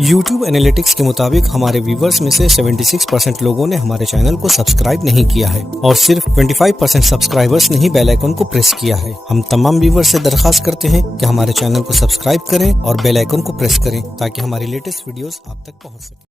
YouTube analytics के मुताबिक हमारे व्यूवर्स में से 76% लोगों ने हमारे चैनल को सब्सक्राइब नहीं किया है और सिर्फ 25% सब्सक्राइबर्स ने ही बेल आइकन को प्रेस किया है। हम तमाम व्यूवर्स से दरखास्त करते हैं कि हमारे चैनल को सब्सक्राइब करें और बेल आइकन को प्रेस करें ताकि हमारी लेटेस्ट वीडियोस आप तक पहुंच सके।